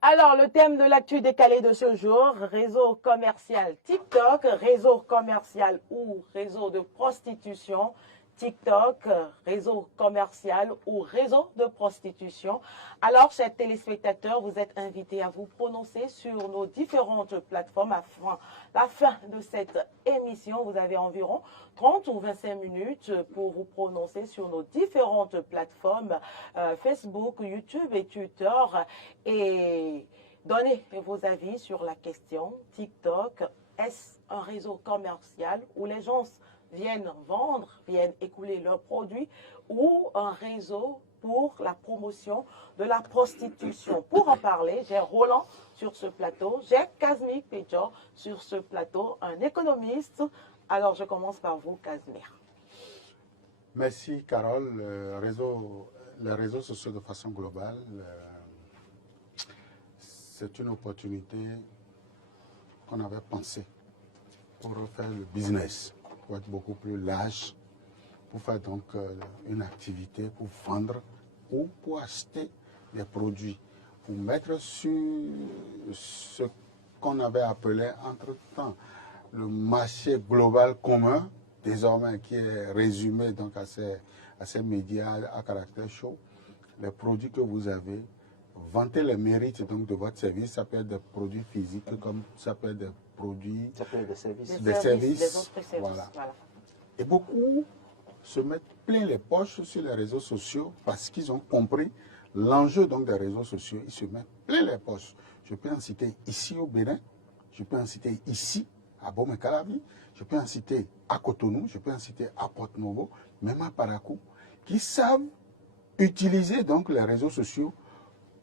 Alors, le thème de l'actu décalé de ce jour, réseau commercial TikTok, réseau commercial ou réseau de prostitution. TikTok, réseau commercial ou réseau de prostitution. Alors, chers téléspectateurs, vous êtes invités à vous prononcer sur nos différentes plateformes. À la fin de cette émission, vous avez environ 30 ou 25 minutes pour vous prononcer sur nos différentes plateformes, Facebook, YouTube et Twitter. Et donnez vos avis sur la question TikTok. Est-ce un réseau commercial où les gens viennent vendre, viennent écouler leurs produits, ou un réseau pour la promotion de la prostitution? Pour en parler, j'ai Roland sur ce plateau, j'ai Kazmi Péjor sur ce plateau, un économiste. Alors, je commence par vous, Kazmir. Merci, Carole. Les réseaux sociaux de façon globale, c'est une opportunité qu'on avait pensée pour faire le business, pour être beaucoup plus large, pour faire donc une activité, pour vendre ou pour acheter des produits, pour mettre sur ce qu'on avait appelé entre-temps le marché global commun, désormais qui est résumé donc à ces médias à caractère chaud. Les produits que vous avez, vanter les mérites donc de votre service, ça peut être des produits physiques comme ça peut être des produits, ça peut être des services. Des autres services. Voilà. Voilà. Et beaucoup se mettent plein les poches sur les réseaux sociaux parce qu'ils ont compris l'enjeu donc des réseaux sociaux. Ils se mettent plein les poches. Je peux en citer ici au Bénin, je peux en citer ici à Bomé-Calavi, je peux en citer à Cotonou, je peux en citer à Porto-Novo, même à Parakou, qui savent utiliser donc les réseaux sociaux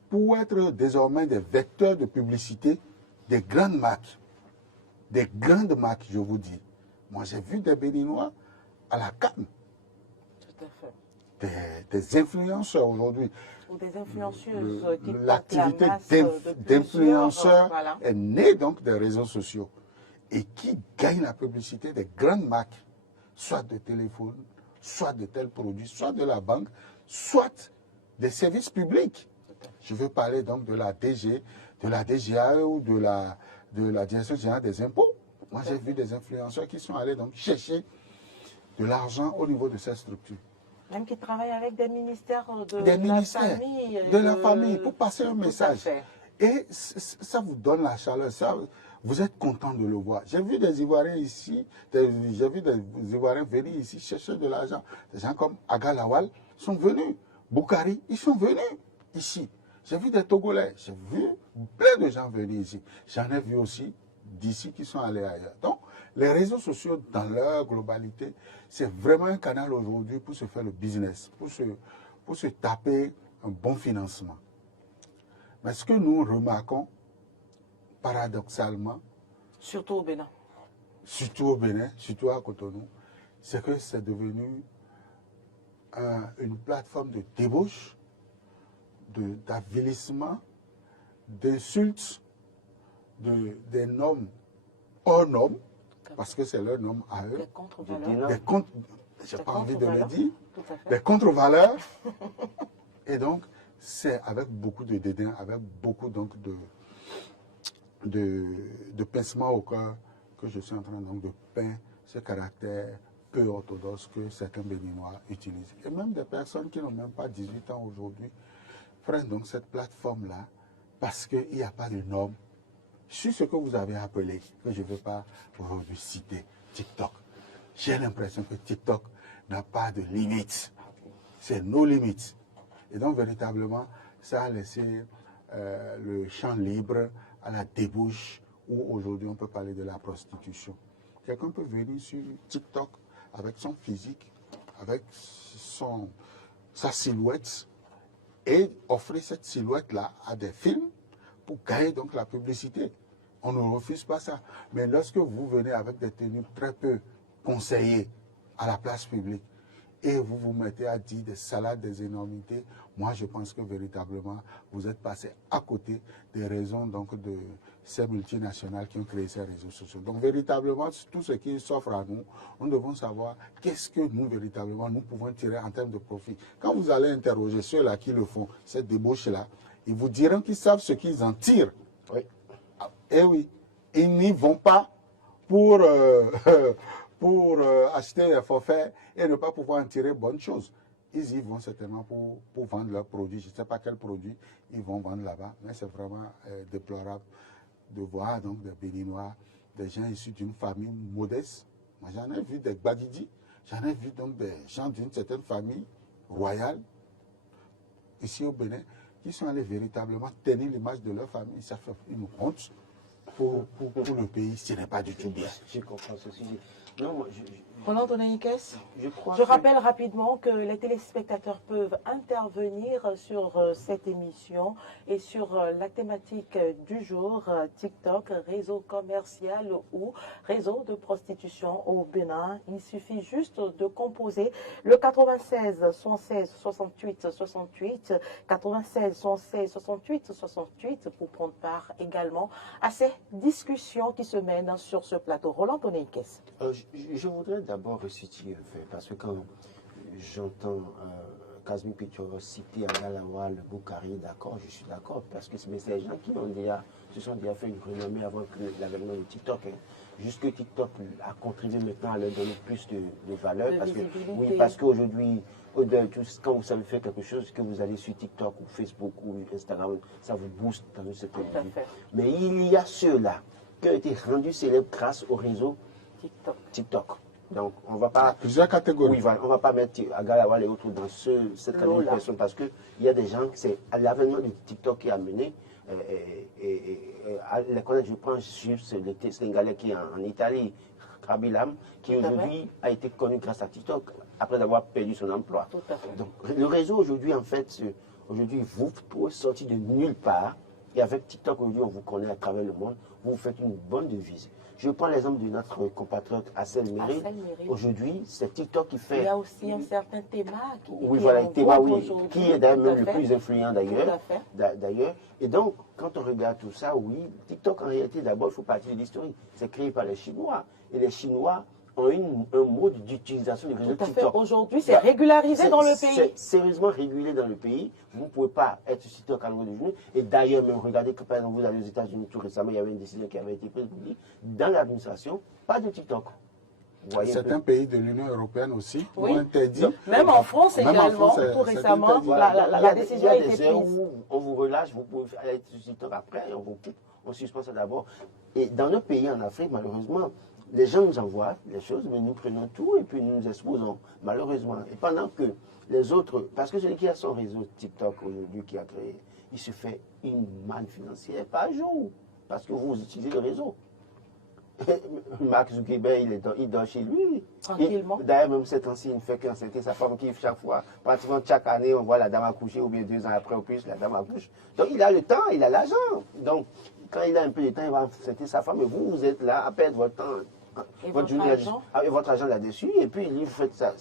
pour être désormais des vecteurs de publicité des grandes marques. Des grandes marques, je vous dis. Moi, j'ai vu des Béninois à la Cannes. Tout à fait. Des influenceurs aujourd'hui. Ou des influenceuses qui portent L'activité la masse de d'influenceurs voilà. est née donc des réseaux sociaux et qui gagnent la publicité des grandes marques, soit de téléphone, soit de tels produits, soit de la banque, soit des services publics. Je veux parler donc de la DG, de la DGA ou de la Direction générale des impôts. Moi, j'ai vu des influenceurs qui sont allés donc chercher de l'argent au niveau de ces structures. Même qui travaillent avec des ministères de la famille, pour passer un message. Fait. Et ça vous donne la chaleur, ça, vous êtes content de le voir. J'ai vu des Ivoiriens ici, j'ai vu des Ivoiriens venir ici chercher de l'argent. Des gens comme Aga Lawal sont venus. Boukari, ils sont venus ici. J'ai vu des Togolais, j'ai vu plein de gens venir ici. J'en ai vu aussi d'ici qui sont allés ailleurs. Donc, les réseaux sociaux, dans leur globalité, c'est vraiment un canal aujourd'hui pour se faire le business, pour se taper un bon financement. Mais ce que nous remarquons, paradoxalement, Surtout au Bénin. surtout au Bénin, surtout à Cotonou, c'est que c'est devenu une plateforme de débauche, d'avilissement, d'insultes, des noms hors normes, parce que c'est leur nom à eux. Des contre-valeurs. J'ai pas envie de le dire, Tout à fait. des contre-valeurs. Et donc, c'est avec beaucoup de dédain, avec beaucoup donc de pincement au cœur que je suis en train donc de peindre ce caractère peu orthodoxe que certains Béninois utilisent. Et même des personnes qui n'ont même pas 18 ans aujourd'hui prennent donc cette plateforme-là parce qu'il n'y a pas de normes sur ce que vous avez appelé, que je ne veux pas aujourd'hui citer, TikTok. J'ai l'impression que TikTok n'a pas de limites. C'est nos limites. Et donc, véritablement, ça a laissé le champ libre à la débauche où aujourd'hui on peut parler de la prostitution. Quelqu'un peut venir sur TikTok avec son physique, avec sa silhouette et offrir cette silhouette-là à des films pour gagner donc la publicité. On ne refuse pas ça. Mais lorsque vous venez avec des tenues très peu conseillées à la place publique et vous vous mettez à dire des salades, des énormités, moi je pense que véritablement vous êtes passé à côté des raisons donc de ces multinationales qui ont créé ces réseaux sociaux. Donc véritablement, tout ce qui s'offre à nous, nous devons savoir qu'est-ce que nous véritablement nous pouvons tirer en termes de profit. Quand vous allez interroger ceux-là qui le font, cette débauche-là, Ils vous diront qu'ils savent ce qu'ils en tirent. Oui. Et oui, ils n'y vont pas pour, acheter un forfait et ne pas pouvoir en tirer bonne chose. Ils y vont certainement pour vendre leurs produits. Je ne sais pas quels produits ils vont vendre là-bas, mais c'est vraiment déplorable de voir donc des Béninois, des gens issus d'une famille modeste. Moi, j'en ai vu des Gbadidi, j'en ai vu donc des gens d'une certaine famille royale, ici au Bénin, qui sont allés véritablement tenir l'image de leur famille. Ça fait une honte pour le pays. Ce n'est pas du tout bien. Je comprends ce sujet. Non, moi, Roland Donaïkes, crois je rappelle rapidement que les téléspectateurs peuvent intervenir sur cette émission et sur la thématique du jour, TikTok, réseau commercial ou réseau de prostitution au Bénin. Il suffit juste de composer le 96 116 68 68, 96 116 68 68 pour prendre part également à ces discussions qui se mènent sur ce plateau. Roland Donaïkes. Je voudrais d'abord resituer un fait, parce que quand j'entends Kazmi Pichoro citer Agalawa, le Boukari, d'accord, je suis d'accord, parce que c'est des gens qui se sont déjà fait une renommée avant que l'avènement de TikTok. Hein. Juste que TikTok a contribué maintenant à leur donner plus de valeur, parce qu'aujourd'hui, quand vous savez faire quelque chose, que vous allez sur TikTok ou Facebook ou Instagram, ça vous booste dans une certaine vie. Mais il y a ceux-là qui ont été rendus célèbres grâce au réseau TikTok. Donc, on va pas. Plusieurs catégories. Oui, voilà, on va pas mettre Agalawa et autres dans cette catégorie de personnes parce qu'il y a des gens, c'est l'avènement du TikTok qui a mené. Je prends juste le Sénégalais qui est en Italie, Kabilam, qui aujourd'hui a été connu grâce à TikTok après avoir perdu son emploi. Tout à fait. Donc, le réseau aujourd'hui, en fait, vous pouvez sortir de nulle part. Et avec TikTok, aujourd'hui, on vous connaît à travers le monde. Vous faites une bonne devise. Je prends l'exemple de notre compatriote Assel Méry. Aujourd'hui, c'est TikTok qui fait... Il y a aussi un certain Théma qui est d'ailleurs même le plus influent d'ailleurs. Et donc, quand on regarde tout ça, oui, TikTok en réalité, d'abord, il faut partir de l'historique. C'est créé par les Chinois. Et les Chinois ont un mode d'utilisation du réseau TikTok. Aujourd'hui, c'est régularisé dans le pays. C'est sérieusement régulé dans le pays. Vous ne pouvez pas être sur TikTok à l'heure d'aujourd'hui. Et d'ailleurs, même regardez que par exemple, vous allez aux États-Unis tout récemment, il y avait une décision qui avait été prise pour dire, dans l'administration, pas de TikTok. Certains pays de l'Union européenne aussi ont interdit. Même en France également, tout récemment, la décision a été prise. Où on vous relâche, vous pouvez aller sur TikTok après, et on vous coupe, on suspend ça d'abord. Et dans nos pays en Afrique, malheureusement, les gens nous envoient les choses, mais nous prenons tout et puis nous nous exposons, malheureusement. Et pendant que les autres, parce que celui qui a son réseau TikTok aujourd'hui qui a créé, il se fait une manne financière par jour, parce que vous utilisez le réseau. Mark Zuckerberg, il dort chez lui. Tranquillement. D'ailleurs, même cette temps-ci, il ne fait qu'enceinter sa femme qui, chaque fois, pratiquement chaque année, on voit la dame accoucher, ou bien 2 ans après, au plus, la dame accouche. Donc, il a le temps, il a l'argent. Donc, quand il a un peu de temps, il va enceinter sa femme, et vous êtes là à perdre votre temps, votre argent là-dessus, et puis, lui, vous faites ça.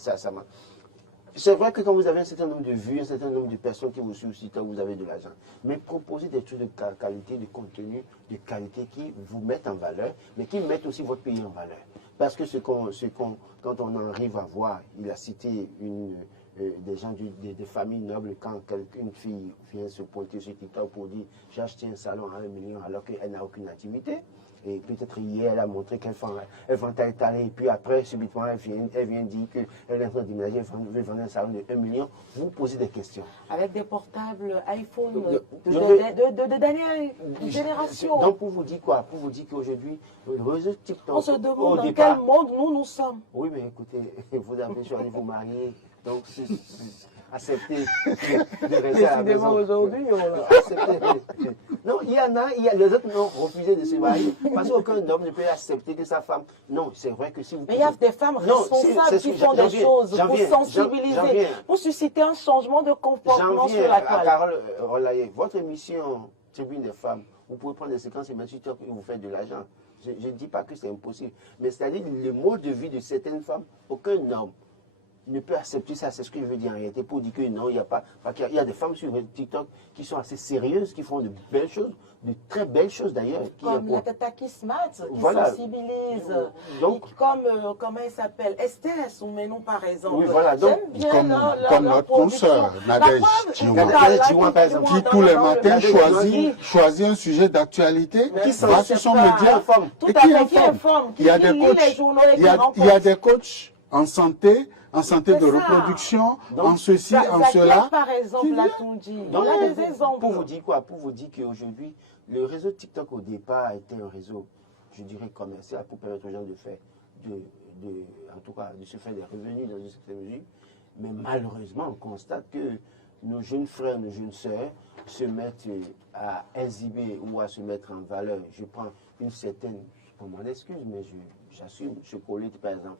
C'est vrai que quand vous avez un certain nombre de vues, un certain nombre de personnes qui vous suivent, vous avez de l'argent. Mais proposez des trucs de qualité, de contenu, de qualité qui vous mettent en valeur, mais qui mettent aussi votre pays en valeur. Parce que quand on en arrive à voir, il a cité des gens des familles nobles, quand une fille vient se pointer sur TikTok pour dire « j'ai acheté un salon à 1 million » alors qu'elle n'a aucune activité. Et peut-être hier, elle a montré qu'elle va t'étaler, et puis après, subitement, elle vient dire qu'elle est en train d'imaginer, elle veut vendre un salon de 1 million. Vous posez des questions. Avec des portables iPhone de dernière génération. Donc, pour vous dire quoi? Pour vous dire qu'aujourd'hui, le réseau TikTok... On se demande dans quel monde nous sommes. Oui, mais écoutez, vous avez choisi de vous marier, donc acceptez de rester à la maison. Aujourd'hui, non, il y a les autres ont refusé de se marier parce qu'aucun homme ne peut accepter que sa femme. Non, c'est vrai que si vous. Mais il y a des femmes responsables qui font des choses pour sensibiliser, pour susciter un changement de comportement sur la toile. Carole Olaye, votre émission Tribune des femmes, vous pouvez prendre des séquences et mettre sur TikTok et vous faites de l'argent. Je ne dis pas que c'est impossible, mais c'est-à-dire le mode de vie de certaines femmes, aucun homme ne peut accepter ça, c'est ce que je veux dire en réalité, pour dire que non, il n'y a pas. Il y a des femmes sur TikTok qui sont assez sérieuses, qui font de belles choses, de très belles choses d'ailleurs. Comme la Tata Kismat, qui voilà. sensibilise. Donc, comment elle s'appelle, Esther Soumenon par exemple. Oui, voilà. Donc, j'aime bien comme notre consoeur, Nadège Chiouan, par exemple, qui tous les matins choisit un sujet d'actualité, va sur son média et qui informe. Il y a des coachs en santé de reproduction, en ceci, en cela. Par exemple, on a des exemples. Pour vous dire quoi? Pour vous dire qu'aujourd'hui, le réseau TikTok au départ était un réseau, je dirais, commercial pour permettre aux gens de faire, en tout cas, de se faire des revenus dans une certaine mesure. Mais malheureusement, on constate que nos jeunes frères, nos jeunes sœurs se mettent à exhiber ou à se mettre en valeur. Je prends une certaine, pour mon excuse, mais j'assume, Chocolate par exemple.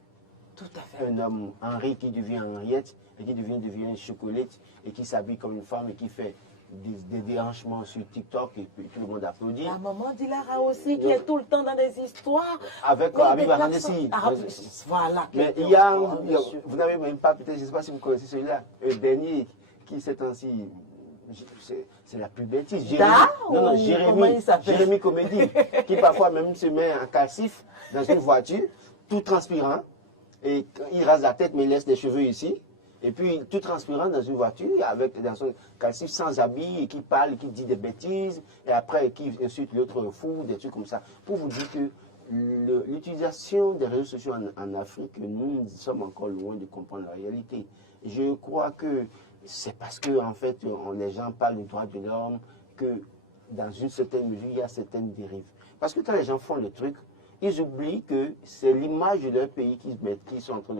Tout à fait. Un homme, Henri, qui devient Henriette, et qui devient Chocolate, et qui s'habille comme une femme, et qui fait des déhanchements sur TikTok, et puis tout le monde applaudit. La maman d'Ilara aussi, qui est tout le temps dans des histoires. Avec Habib Aranesi. Voilà. Mais il y a, vous n'avez même pas, peut-être, je ne sais pas si vous connaissez celui-là, le dernier, qui ces temps-ci, c'est la plus bêtise. Jérémy Comédie, qui parfois même se met en calcif dans une voiture, tout transpirant, et il rase la tête mais il laisse des cheveux ici, et puis tout transpirant dans une voiture, dans son calcif sans habit, et qui parle, qui dit des bêtises, et après qui insulte l'autre fou, des trucs comme ça. Pour vous dire que l'utilisation des réseaux sociaux en Afrique, nous sommes encore loin de comprendre la réalité. Je crois que c'est parce que en fait, les gens parlent du droit de l'homme, que dans une certaine mesure, il y a certaines dérives. Parce que quand les gens font le truc, ils oublient que c'est l'image de leur pays qu'ils sont en train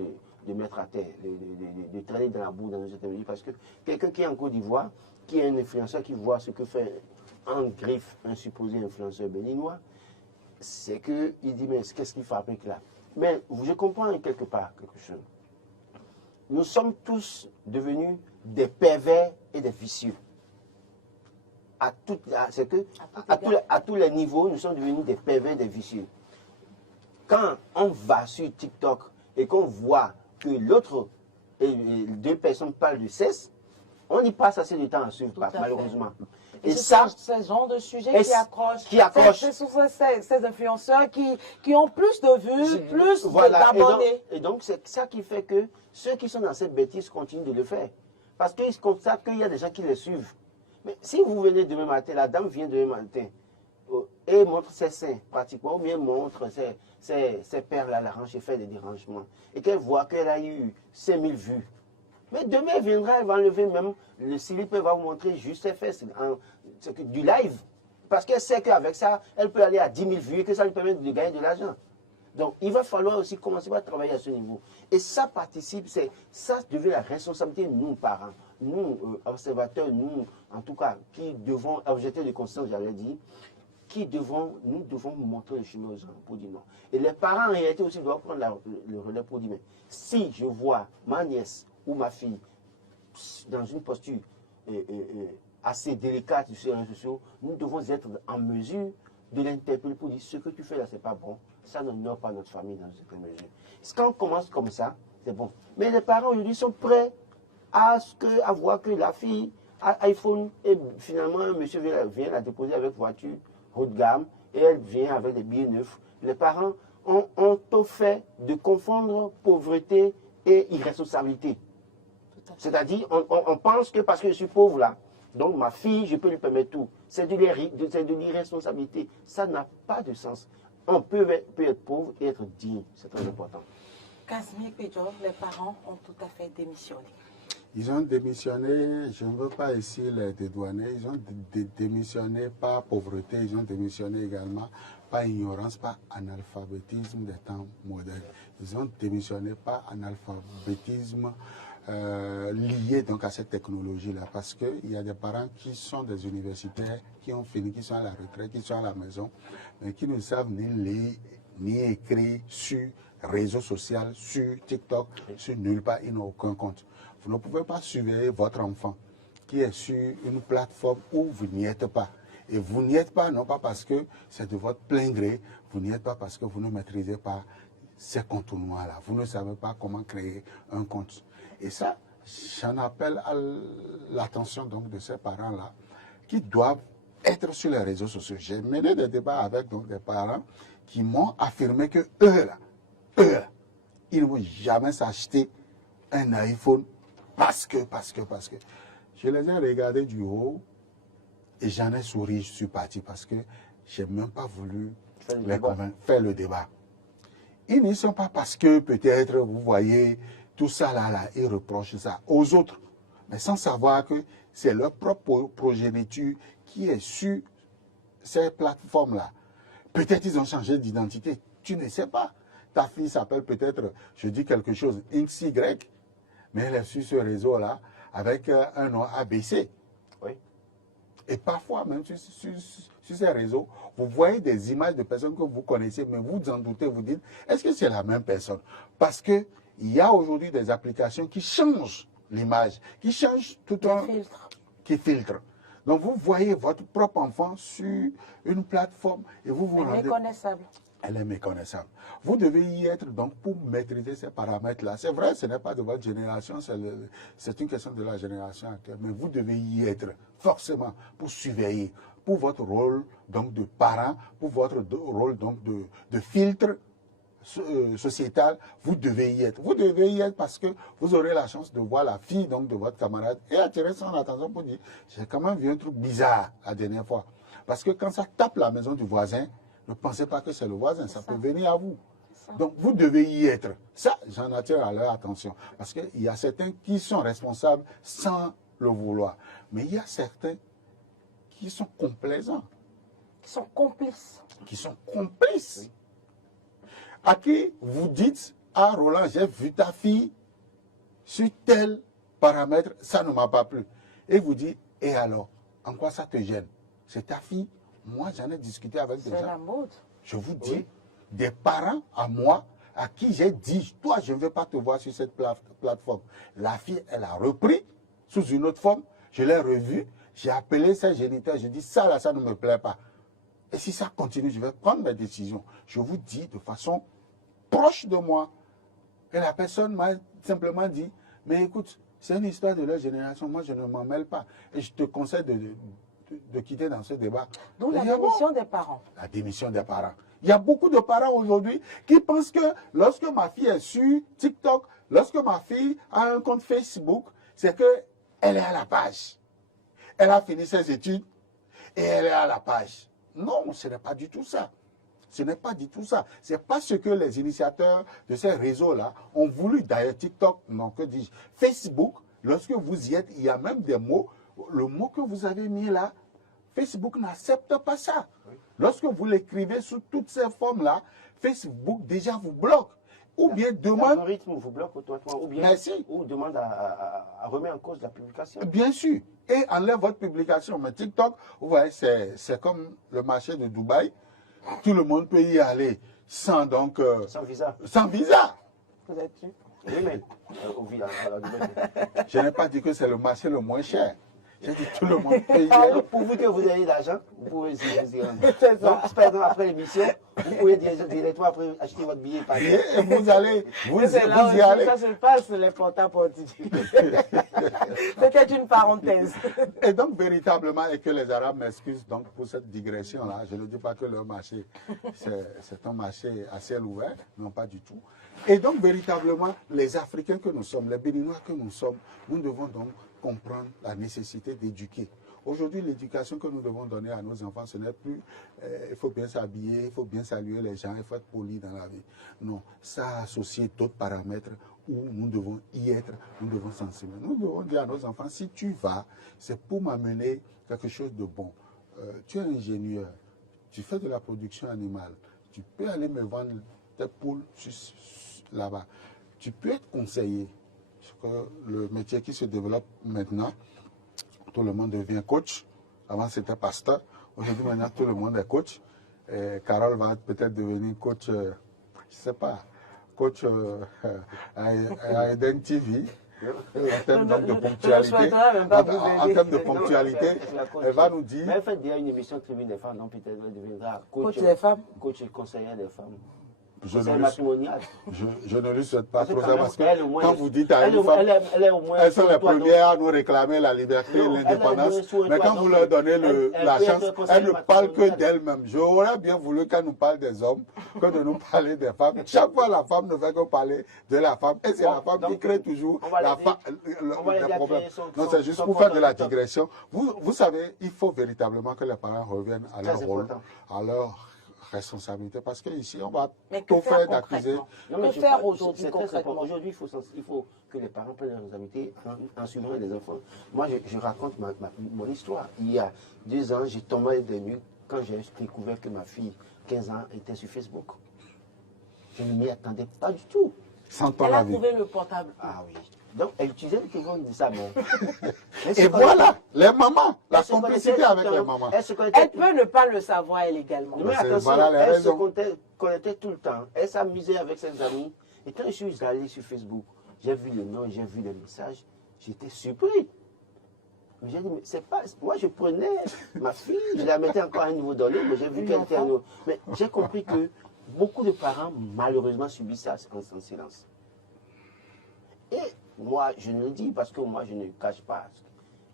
de mettre à terre, de traîner dans la boue dans une certaine mesure. Parce que quelqu'un qui est en Côte d'Ivoire, qui est un influenceur, qui voit ce que fait en griffe un supposé influenceur béninois, c'est qu'il dit, mais qu'est-ce qu'il fabrique là? Mais je comprends quelque part quelque chose. Nous sommes tous devenus des pervers et des vicieux. À tous les niveaux, nous sommes devenus des pervers et des vicieux. Quand on va sur TikTok et qu'on voit que l'autre, deux personnes parlent de sexe, on y passe assez de temps à suivre, malheureusement. Et ça, c'est ce genre de sujet qui accroche. Ce sont ces influenceurs qui ont plus de vues, plus d'abonnés. Et donc, c'est ça qui fait que ceux qui sont dans cette bêtise continuent de le faire. Parce qu'ils constatent qu'il y a des gens qui les suivent. Mais si vous venez demain matin, la dame vient demain matin et montre ses seins pratiquement, ou bien montre ses perles à la hanche et fait des dérangements, et qu'elle voit qu'elle a eu 5000 vues. Mais demain, elle viendra, elle va enlever même le slip, elle va vous montrer juste ses fesses, du live. Parce qu'elle sait qu'avec ça, elle peut aller à 10 000 vues et que ça lui permet de gagner de l'argent. Donc, il va falloir aussi commencer à travailler à ce niveau. Et ça participe, ça devient la responsabilité de nous, parents, nous, observateurs, nous, en tout cas, qui devons, objecteurs de conscience, j'allais dire, nous devons montrer le chemin aux gens pour dire non. Et les parents, en réalité, aussi doivent prendre le relais pour dire, mais si je vois ma nièce ou ma fille dans une posture assez délicate sur les réseaux sociaux, nous devons être en mesure de l'interpeller pour dire ce que tu fais là, c'est pas bon. Ça n'honore pas notre famille dans une certaine mesure. Quand on commence comme ça, c'est bon. Mais les parents aujourd'hui sont prêts à voir que la fille a iPhone et finalement un monsieur vient la déposer avec voiture haut de gamme et elle vient avec des billets neufs. Les parents ont au fait de confondre pauvreté et irresponsabilité. C'est-à-dire, on pense que parce que je suis pauvre là, donc ma fille, je peux lui permettre tout. C'est de l'irresponsabilité. Ça n'a pas de sens. On peut être pauvre et être digne. C'est très important. Casimir Pédior, les parents ont tout à fait démissionné. Ils ont démissionné, je ne veux pas ici les dédouaner, ils ont démissionné par pauvreté, ils ont démissionné également par ignorance, par analphabétisme des temps modernes. Ils ont démissionné par analphabétisme lié donc à cette technologie-là, parce qu'il y a des parents qui sont des universitaires, qui ont fini, qui sont à la retraite, qui sont à la maison, mais qui ne savent ni lire, ni écrire sur réseaux sociaux, sur TikTok, sur nulle part, ils n'ont aucun compte. Vous ne pouvez pas surveiller votre enfant qui est sur une plateforme où vous n'y êtes pas. Et vous n'y êtes pas, non pas parce que c'est de votre plein gré, vous n'y êtes pas parce que vous ne maîtrisez pas ces contournois-là. Vous ne savez pas comment créer un compte. Et ça, j'en appelle à l'attention donc de ces parents-là qui doivent être sur les réseaux sociaux. J'ai mené des débats avec donc, des parents qui m'ont affirmé que eux, là, ils ne vont jamais s'acheter un iPhone parce que. Je les ai regardés du haut et j'en ai souri, je suis parti parce que je n'ai même pas voulu faire le débat. Ils n'y sont pas parce que peut-être, vous voyez, tout ça là, ils reprochent ça aux autres, mais sans savoir que c'est leur propre progéniture qui est sur ces plateformes-là. Peut-être ils ont changé d'identité, tu ne sais pas. Ta fille s'appelle peut-être, je dis quelque chose, XY, mais elle est sur ce réseau-là avec un nom ABC. Oui. Et parfois, même sur ces réseaux, vous voyez des images de personnes que vous connaissez, mais vous en doutez, vous dites, est-ce que c'est la même personne? Parce qu'il y a aujourd'hui des applications qui changent l'image, qui changent tout un... Qui filtrent. Donc vous voyez votre propre enfant sur une plateforme et vous vous rendez... Méconnaissable. Elle est méconnaissable. Vous devez y être donc pour maîtriser ces paramètres-là. C'est vrai, ce n'est pas de votre génération, c'est une question de la génération actuelle, mais vous devez y être forcément pour surveiller, pour votre rôle donc de parent, pour votre rôle donc de filtre sociétal, vous devez y être. Vous devez y être parce que vous aurez la chance de voir la fille donc de votre camarade et attirer son attention pour dire, j'ai quand même vu un truc bizarre la dernière fois. Parce que quand ça tape la maison du voisin, ne pensez pas que c'est le voisin, ça peut venir à vous. Donc, vous devez y être. Ça, j'en attire à leur attention. Parce qu'il y a certains qui sont responsables sans le vouloir. Mais il y a certains qui sont complaisants. Qui sont complices. Qui sont complices. Oui. À qui vous dites, ah Roland, j'ai vu ta fille sur tel paramètre, ça ne m'a pas plu. Et vous dites, et alors, en quoi ça te gêne? C'est ta fille? Moi, j'en ai discuté avec des gens. C'est la mode. Je vous dis, oui. Des parents à moi, à qui j'ai dit, toi, je ne veux pas te voir sur cette plateforme. La fille, elle a repris sous une autre forme. Je l'ai revue. J'ai appelé ses géniteurs. Je dis, ça, là, ça ne me plaît pas. Et si ça continue, je vais prendre mes décisions. Je vous dis de façon proche de moi. Et la personne m'a simplement dit, mais écoute, c'est une histoire de leur génération. Moi, je ne m'en mêle pas. Et je te conseille de quitter dans ce débat. D'où la démission des parents. La démission des parents. Il y a beaucoup de parents aujourd'hui qui pensent que lorsque ma fille est sur TikTok, lorsque ma fille a un compte Facebook, c'est qu'elle est à la page. Elle a fini ses études et elle est à la page. Non, ce n'est pas du tout ça. Ce n'est pas du tout ça. C'est pas ce que les initiateurs de ces réseaux-là ont voulu. D'ailleurs, TikTok, non, que dis-je, Facebook, lorsque vous y êtes, il y a même des mots. Le mot que vous avez mis là, Facebook n'accepte pas ça. Oui. Lorsque vous l'écrivez sous toutes ces formes-là, Facebook déjà vous bloque. Ou bien demande... L'algorithme vous bloque automatiquement. Ou bien merci. Ou demande à remettre en cause la publication. Bien sûr. Et enlève votre publication. Mais TikTok, vous voyez, c'est comme le marché de Dubaï. Tout le monde peut y aller sans donc... sans visa. Sans visa. Vous êtes tu? Oui, mais je n'ai pas dit que c'est le marché le moins cher. J'ai dit tout le monde peut y aller. Pourvu que vous ayez de l'argent, vous pouvez vous y rendre. Donc, pardon, après l'émission, vous pouvez directement après acheter votre billet. Et vous allez, vous y allez. Ça se passe, l'important pour dire. C'était une parenthèse. Et donc, véritablement, et que les Arabes m'excusent donc pour cette digression-là, je ne dis pas que leur marché, c'est un marché à ciel ouvert, non pas du tout. Et donc, véritablement, les Africains que nous sommes, les Béninois que nous sommes, nous devons donc comprendre la nécessité d'éduquer. Aujourd'hui, l'éducation que nous devons donner à nos enfants, ce n'est plus il faut bien s'habiller, il faut bien saluer les gens, il faut être poli dans la vie. Non, ça a associé d'autres paramètres où nous devons y être, nous devons sensibiliser. Nous devons dire à nos enfants, si tu vas, c'est pour m'amener quelque chose de bon. Tu es ingénieur, tu fais de la production animale, tu peux aller me vendre tes poules là-bas. Tu peux être conseiller. Le métier qui se développe maintenant, tout le monde devient coach. Avant, c'était pasteur. Aujourd'hui, maintenant, tout le monde est coach. Et Carole va peut-être devenir coach, je ne sais pas, coach à Eden TV. En termes de ponctualité, en termes de ponctualité, elle va nous dire... Mais elle fait déjà une émission Tribune des femmes, donc peut-être elle deviendra coach des femmes. Coach et conseillère des femmes. Je C'est ne, matrimonial. je ne lui souhaite pas Parce que trop quand ça même, parce que elle, au moins, quand vous dites à elle, une femme, elle est au moins elles sont sous les un toit, premières à nous réclamer la liberté et Non, elle est au l'indépendance. moins sous un Mais toit, quand vous donc, leur donnez elle la peut chance, être conseillère elles ne parlent que matrimoniale. d'elles-mêmes. J'aurais bien voulu qu'elle nous parle des hommes que de nous parler des femmes. Chaque fois, la femme ne fait que parler de la femme. Et c'est Bon, la femme qui donc, crée toujours on va la l'aider. fa- On va l'aider les à problèmes. créer son- Non, son- c'est juste son pour faire de la compte TikTok. digression. Vous savez, il faut véritablement que les parents reviennent à leur Très rôle, important. à leur responsabilité. Parce qu'ici, on va Mais que tout faire faire d'accuser. concrètement? Non, mais Que je faire crois- aujourd'hui c'est très important. concrètement? Aujourd'hui, il faut que les parents prennent leurs responsabilités en suivant les enfants. Moi, je raconte mon histoire. Il y a 2 ans, j'ai tombé des nues quand j'ai découvert que ma fille, 15 ans, était sur Facebook. Je ne m'y attendais pas du tout. Sans ton Elle a avis. trouvé le portable. Ah oui. Donc, elle utilisait le téléphone de sa mère. Et voilà, les mamans, la Elle se complicité connaissait avec tout les le temps. mamans. Elle se connaissait Elle peut ne pas le savoir, elle également. Mais C'est- attention, voilà les elle se raisons. connectait tout le temps. Elle s'amusait avec ses amis. Et quand je suis allé sur Facebook, j'ai vu le nom, j'ai vu les messages, j'étais surpris. Mais j'ai dit, mais c'est pas. Moi, je prenais ma fille, je la mettais encore à un niveau donné, mais j'ai vu qu'elle était à un niveau. Mais j'ai compris que beaucoup de parents, malheureusement, subissent ça en silence. Et moi, je ne le dis parce que moi, je ne cache pas.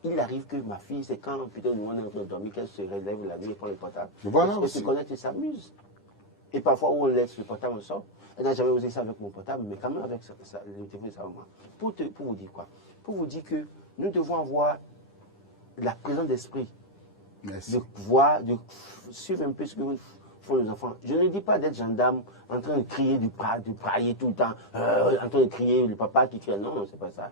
Il arrive que ma fille, c'est quand putain, nous on est en train de dormir, qu'elle se relève la nuit et prend le portable. Voilà Elle se aussi. connecte et s'amuse. Et parfois, où on laisse le portable, on sort. Elle n'a jamais osé ça avec mon portable, mais quand même avec le téléphone de sa maman. Pour vous dire quoi? Pour vous dire que nous devons avoir la présence d'esprit, Merci. de voir, de suivre un peu ce que font les enfants. Je ne dis pas d'être gendarme en train de crier, de brailler tout le temps, en train de crier, le papa qui crie. Non, non, c'est pas ça.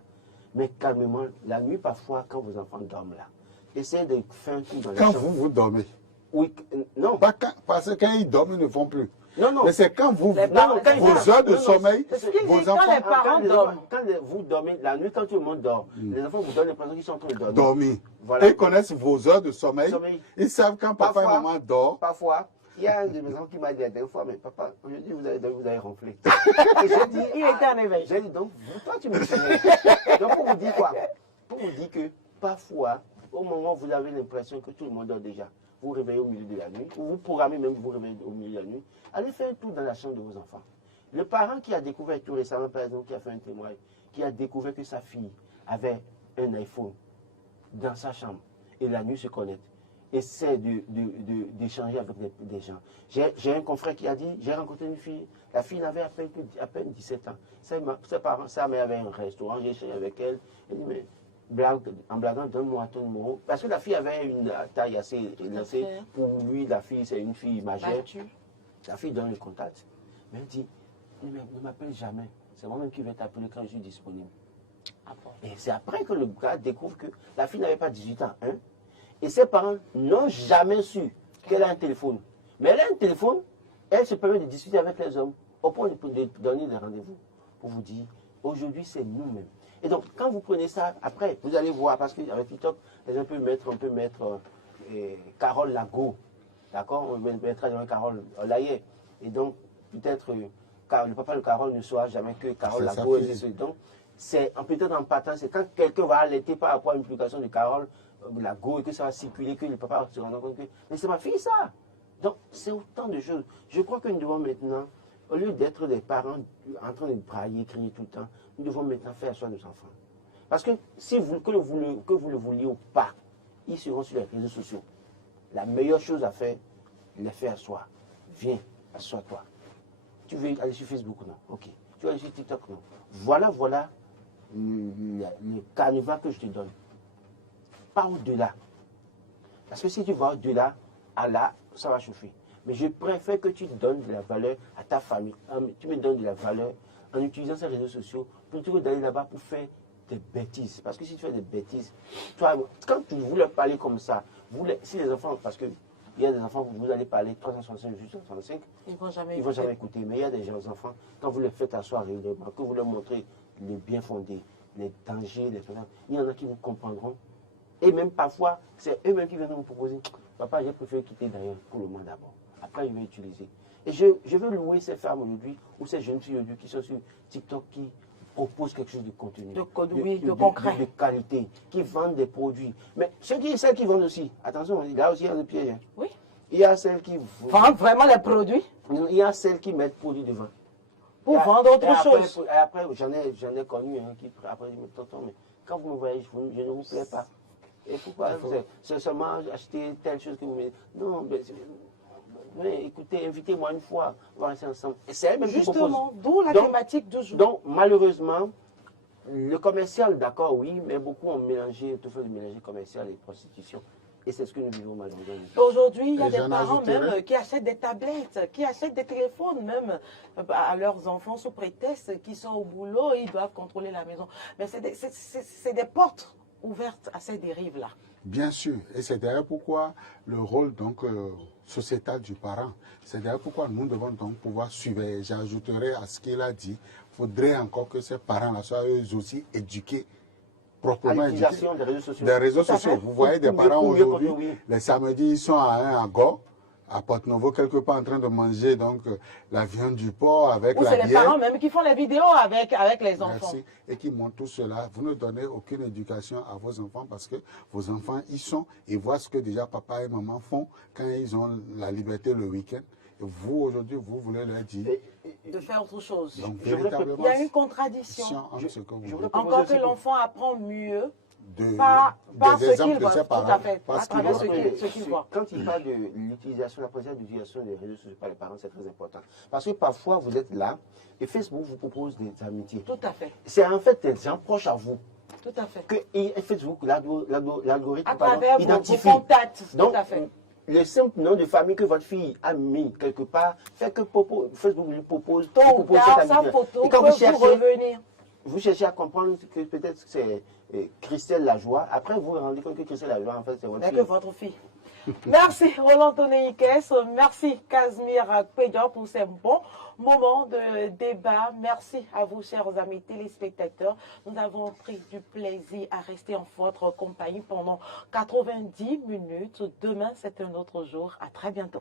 Mais calmement, la nuit, parfois, quand vos enfants dorment là, essayez de faire un tour dans la Quand chambre. vous dormez. Oui, non. Pas parce que quand ils dorment, ils ne font plus. Non, non. Mais c'est quand vous, Les parents, quand ils vos dorment. heures de Non, non, sommeil, c'est ce qu'il vos dit, quand enfants les parents dorment. Quand vous dormez, la nuit, quand tout le monde dort, les enfants vous donnent l'impression qu'ils sont en train de dormir. dormir. Voilà. Ils connaissent vos heures de sommeil. Sommeil. Ils savent quand papa Parfois- et maman dorment. Parfois, il y a un de mes enfants qui m'a dit la dernière fois, mais papa, aujourd'hui vous avez ronflé. Et j'ai dit, Il était en éveil. j'ai dit, donc, toi tu me connais. Donc pour vous dire quoi? Pour vous dire que parfois, au moment où vous avez l'impression que tout le monde dort déjà, vous vous réveillez au milieu de la nuit, ou vous programmez même vous réveiller au milieu de la nuit, allez faire un tour dans la chambre de vos enfants. Le parent qui a découvert tout récemment, par exemple, qui a fait un témoignage, qui a découvert que sa fille avait un iPhone dans sa chambre, et la nuit se connecte, essaie d'échanger avec des gens. J'ai un confrère qui a dit, j'ai rencontré une fille, la fille n'avait à peine 17 ans. Ses parents, sa mère avait un restaurant, j'ai échangé avec elle, elle dit, mais en blaguant, donne-moi ton numéro. Parce que la fille avait une taille assez élancée. Pour lui, la fille, c'est une fille majeure. Battue. La fille donne le contact. Mais elle dit, ne m'appelle jamais. C'est moi-même qui vais t'appeler quand je suis disponible. Ah bon. Et c'est après que le gars découvre que la fille n'avait pas 18 ans. Hein? Et ses parents n'ont jamais su qu'elle a un téléphone. Mais elle a un téléphone, elle se permet de discuter avec les hommes, au point de donner des rendez-vous. Pour vous dire, aujourd'hui, c'est nous-mêmes. Et donc, quand vous prenez ça, après, vous allez voir, parce qu'avec TikTok, on peut mettre Carole Lago. D'accord? On mettra dans Carole Laye. Et donc, peut-être, le papa de Carole ne saura jamais que Carole C'est sa Lago fille. existe. Donc, c'est peut-être en partant, c'est quand quelqu'un va alerter par rapport à une publication de Carole Lago et que ça va circuler, que le papa va se rendre compte que, mais c'est ma fille, ça! Donc, c'est autant de choses. Je crois que nous devons maintenant, au lieu d'être des parents en train de brailler, crier tout le temps, nous devons maintenant faire asseoir nos enfants. Parce que que vous le vouliez ou pas, ils seront sur les réseaux sociaux. La meilleure chose à faire, les faire asseoir. Viens, assois-toi. Tu veux aller sur Facebook? Non. Ok. Tu veux aller sur TikTok? Non. Voilà le carnaval que je te donne. Pas au-delà. Parce que si tu vas au-delà, là, ça va chauffer. Mais je préfère que tu donnes de la valeur à ta famille. Tu me donnes de la valeur en utilisant ces réseaux sociaux plutôt que d'aller là-bas pour faire des bêtises. Parce que si tu fais des bêtises, toi, quand vous leur parlez comme ça, si les enfants, parce qu'il y a des enfants, vous allez parler 365 jours sur 35, Ils vont jamais ils ne vont jamais écouter. Mais il y a des gens, enfants, quand vous les faites asseoir régulièrement, que vous leur montrez les bien fondés, les dangers, les problèmes, il y en a qui vous comprendront. Et même parfois, c'est eux-mêmes qui viennent vous proposer, papa, j'ai préféré quitter d'ailleurs pour le mois d'abord. Après, je vais utiliser. Et je veux louer ces femmes aujourd'hui, ou ces jeunes filles aujourd'hui qui sont sur TikTok, qui proposent quelque chose de contenu, de concret, de qualité, qui vendent des produits. Mais celles qui vendent aussi, attention, là aussi il y a des pièges. Hein. Oui. Il y a celles qui Vendent vraiment les produits. Il y a celles qui mettent produit devant. Pour vendre autre après, chose. Après, j'en ai connu un qui, après, il me dit, tonton, mais quand vous me voyez, je ne vous plais pas. Et pourquoi c'est seulement acheter telle chose que vous me dites. Non, mais écoutez, invitez-moi une fois, on va rester ensemble. Et c'est elle-même qui propose. Justement, d'où la thématique du jour. Donc, malheureusement, le commercial, d'accord, oui, mais beaucoup ont mélangé, tout fait de mélanger commercial et prostitution. Et c'est ce que nous vivons malheureusement. Aujourd'hui, il y a des parents même qui achètent des tablettes, qui achètent des téléphones même à leurs enfants sous prétexte qu'ils sont au boulot, ils doivent contrôler la maison. Mais c'est des portes ouvertes à ces dérives-là. Bien sûr, et c'est d'ailleurs pourquoi le rôle donc sociétal du parent, c'est d'ailleurs pourquoi nous devons donc pouvoir surveiller. J'ajouterai à ce qu'il a dit, il faudrait encore que ces parents-là soient eux aussi éduqués, proprement éduqués. Des réseaux sociaux. Des réseaux sociaux. Vous voyez des parents aujourd'hui, les samedis, ils sont à un Go, à Porte-Novo, quelque part en train de manger donc la viande du porc avec la bière. Ou c'est les parents même qui font les vidéos avec les enfants. Merci. Et qui montrent tout cela. Vous ne donnez aucune éducation à vos enfants parce que vos enfants y sont et voient ce que déjà papa et maman font quand ils ont la liberté le week-end. Et vous, aujourd'hui, vous voulez leur dire de faire autre chose. Donc, véritablement, il y a une contradiction. Encore que l'enfant apprend mieux par ce qu'il voit, tout à fait, à travers ce qu'il voit. Quand il parle de l'utilisation, la présence d'utilisation des réseaux sociaux par les parents, c'est très important. Parce que parfois, vous êtes là et Facebook vous propose des amitiés. Tout à fait. C'est en fait des gens proches à vous. Tout à fait. Que Facebook, l'algorithme, à travers vos contacts. Donc, tout à fait. Le simple nom de famille que votre fille a mis quelque part fait que Facebook lui propose sa photo et quand vous cherchez, revenir. Vous cherchez à comprendre que peut-être c'est Christelle Lajoie. Après, vous vous rendez compte que Christelle Lajoie, en fait, c'est votre fille. Que votre fille. Merci Roland Tonéikes, merci Casimir Pédian pour ces bons moments de débat. Merci à vous, chers amis téléspectateurs. Nous avons pris du plaisir à rester en votre compagnie pendant 90 minutes. Demain, c'est un autre jour. À très bientôt.